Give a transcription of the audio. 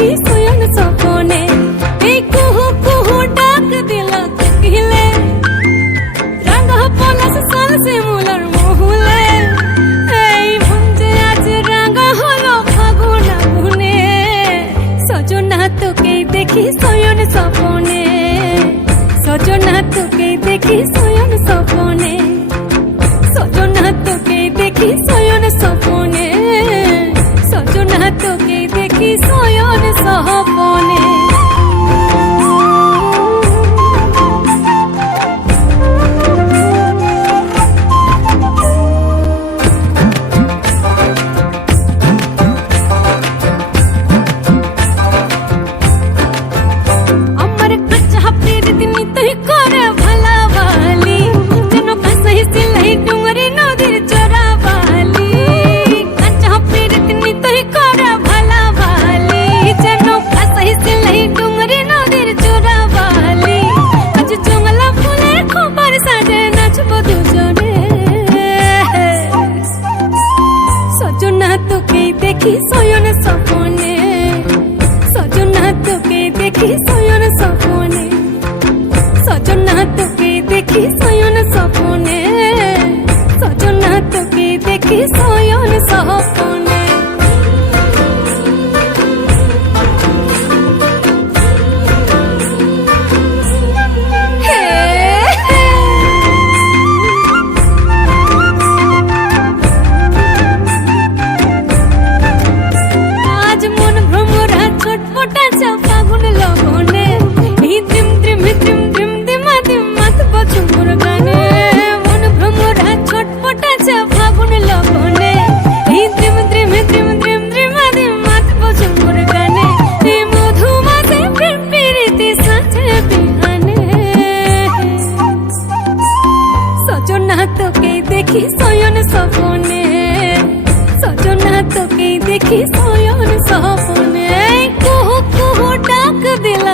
দেখি শয়ন স্বপনে, এই কুহু কুহু ডাক দিল থাকিলে, রাঙা পলাশ সাল শিমুলার মহুলে, এই মন যে আজ রাঙা হলো ফাগুন আগুনে, সজনা তোকে দেখি শয়ন স্বপনে, সজনা তোকে দেখি শয়ন স্বপনে, সজনা তোকে দেখি শয়ন স্বপনে, সজনা তোকে দেখি শয়ন স্বপনে। আমার কাঁচা প্রীতি তুই করে ভালাবালি, যেন কাঁসাই সিলাই ডুঙরি নদীর চোরাবালি, কাঁচা প্রীতি তুই করে ভালাবালি, যেন কাঁসাই সিলাই ডুঙরি নদীর চোরাবালি, আজ জঙ্গলা ফুলের খোপার সাজে নাচবো দুজনে, সজনা তোকে দেখি শয়ন স্বপনে, সজনা তোকে দেখি শয়ন স্বপনে, সজনা তোকে দেখি শয়ন স্বপনে, সজনা তোকে দেখি শয়ন স্বপনে। আজ মন ভ্রমরা ছটপটাচ্ছে ফাগুন লগনে, এই দ্রিম দ্রিম দ্রিম দ্রিম দিমা দিম মাতব ঝুমুর গানে, মন ভ্রমরা ছটপটাচ্ছে ফাগুন লগনে, এই দ্রিম দ্রিম দ্রিম দ্রিম দিমা দিম মাতব ঝুমুর গানে, এই মধুমাসে প্রেম প্রীতি সাজে বিহানে, সজনা তোকে দেখি শয়ন স্বপনে, সজনা তোকে দেখি শয়ন স্বপনে, কুহু কুহু ডাক দিল